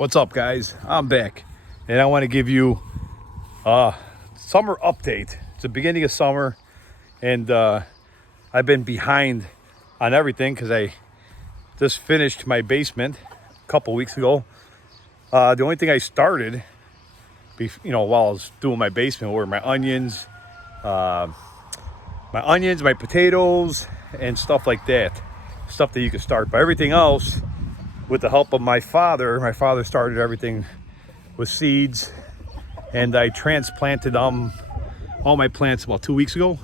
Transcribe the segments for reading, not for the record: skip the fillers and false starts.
What's up, guys? I'm back, and I want to give you a summer update. It's the beginning of summer, and I've been behind on everything because I just finished my basement a couple weeks ago. The only thing I started, while I was doing my basement, were my onions, my potatoes, and stuff like that. Stuff that you can start. But everything else, with the help of my father started everything with seeds, and I transplanted all my plants about 2 weeks ago.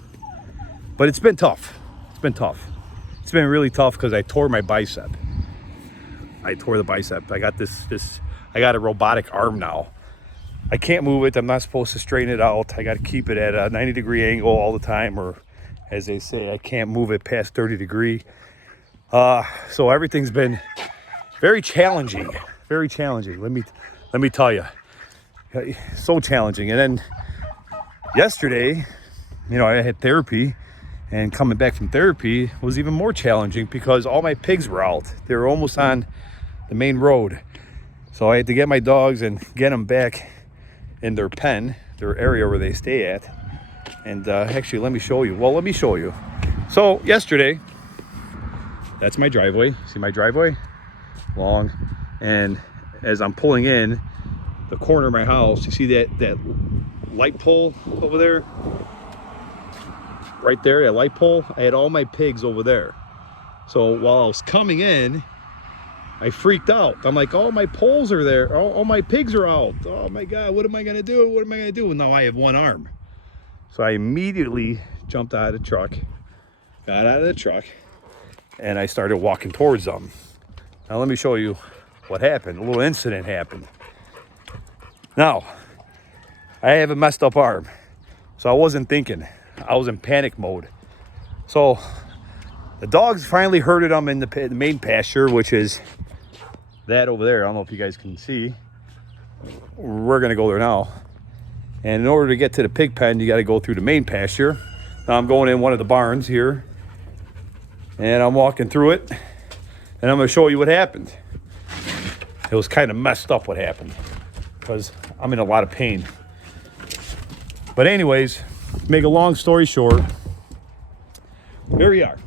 But it's been tough. It's been really tough because I tore my bicep. I tore the bicep. I got I got a robotic arm now. I can't move it. I'm not supposed to straighten it out. I got to keep it at a 90-degree angle all the time, or as they say, I can't move it past 30 degree. So everything's been very challenging. Let me tell you, so challenging. And then yesterday, I had therapy, and coming back from therapy was even more challenging because all my pigs were out. They were almost on the main road. So I had to get my dogs and get them back in their pen, their area where they stay at. And actually, let me show you. So yesterday, that's my driveway. See my driveway? Long. And as I'm pulling in the corner of my house, you see that light pole over there? Right there, that light pole. I had all my pigs over there. So while I was coming in, I freaked out. I'm like, oh, my poles are there. All my pigs are out. Oh my God, what am I gonna do? And now I have one arm. So I immediately jumped out of the truck, and I started walking towards them. Now let me show you what happened. A little incident happened. Now, I have a messed up arm, so I wasn't thinking. I was in panic mode. So the dogs finally herded them in the main pasture, which is that over there. I don't know if you guys can see. We're gonna go there now. And in order to get to the pig pen, you gotta go through the main pasture. Now I'm going in one of the barns here, and I'm walking through it, and I'm gonna show you what happened. It was kind of messed up what happened because I'm in a lot of pain. But anyways, make a long story short, here we are.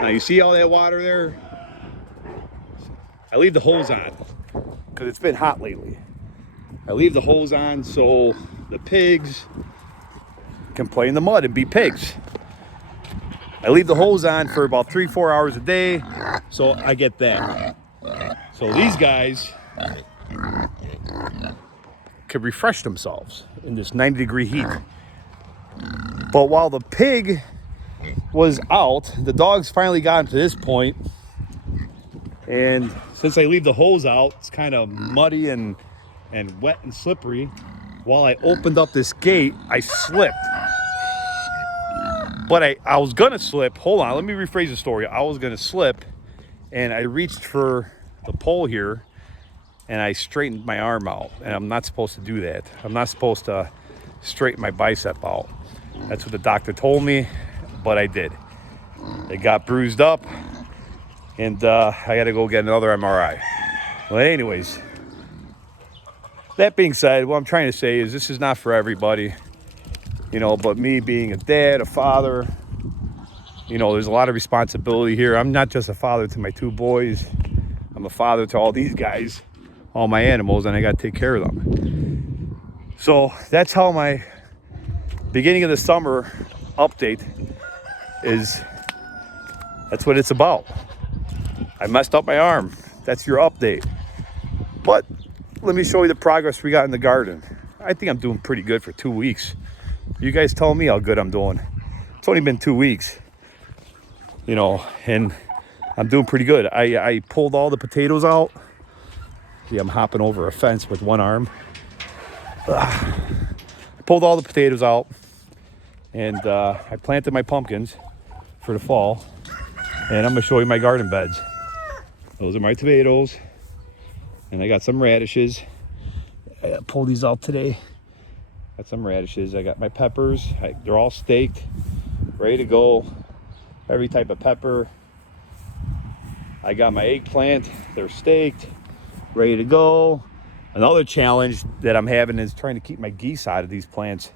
Now you see all that water there? I leave the hose on because it's been hot lately. I leave the hose on so the pigs can play in the mud and be pigs. I leave the hose on for about 3-4 hours a day, so I get that. So these guys could refresh themselves in this 90-degree heat. But while the pig was out, the dogs finally got to this point, and since I leave the hose out, it's kind of muddy and wet and slippery. While I opened up this gate, I slipped. But I was gonna slip. Hold on, let me rephrase the story. I was gonna slip, and I reached for the pole here, and I straightened my arm out. And I'm not supposed to do that. I'm not supposed to straighten my bicep out. That's what the doctor told me, but I did. It got bruised up, and I got to go get another MRI. Well, anyways, that being said, what I'm trying to say is this is not for everybody. But me being a dad, a father, there's a lot of responsibility here. I'm not just a father to my 2 boys. I'm a father to all these guys, all my animals, and I got to take care of them. So that's how my beginning of the summer update is. That's what it's about. I messed up my arm. That's your update. But let me show you the progress we got in the garden. I think I'm doing pretty good for 2 weeks. You guys tell me how good I'm doing. It's only been 2 weeks, and I'm doing pretty good. I pulled all the potatoes out. See, I'm hopping over a fence with one arm. I pulled all the potatoes out, and I planted my pumpkins for the fall. And I'm gonna show you my garden beds. Those are my tomatoes, and I got some radishes. I pulled these out today. Got some radishes. I got my peppers. They're all staked, ready to go. Every type of pepper. I got my eggplant. They're staked. ready to go. Another challenge that I'm having is trying to keep my geese out of these plants.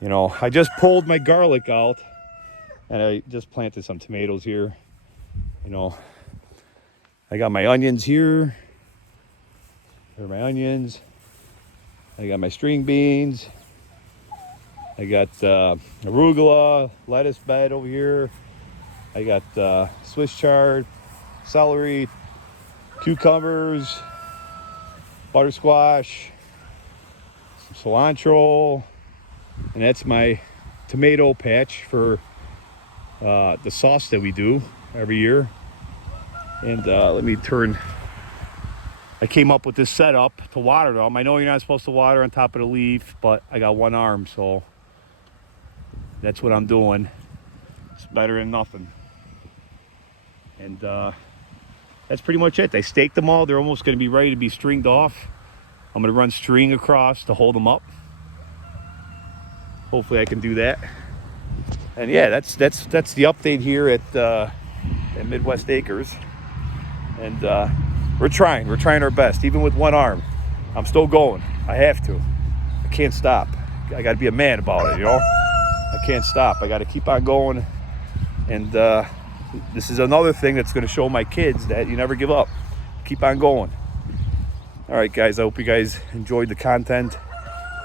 You know, I just pulled my garlic out and I just planted some tomatoes here. You know, I got my onions here. There are my onions. I got my string beans. I got arugula, lettuce bed over here. I got Swiss chard, celery, cucumbers, butter squash, some cilantro, and that's my tomato patch for the sauce that we do every year. And let me turn. I came up with this setup to water them. I know you're not supposed to water on top of the leaf, but I got one arm, so that's what I'm doing. It's better than nothing. And that's pretty much it. I staked them all. They're almost going to be ready to be stringed off. I'm going to run string across to hold them up. Hopefully I can do that. And yeah, that's the update here at Midwest Acres. And we're trying our best, even with one arm. I'm still going. I have to. I can't stop. I got to be a man about it, you know. I can't stop. I got to keep on going. And this is another thing that's going to show my kids that you never give up. Keep on going. All right, guys. I hope you guys enjoyed the content.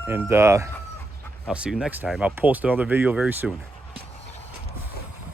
And I'll see you next time. I'll post another video very soon.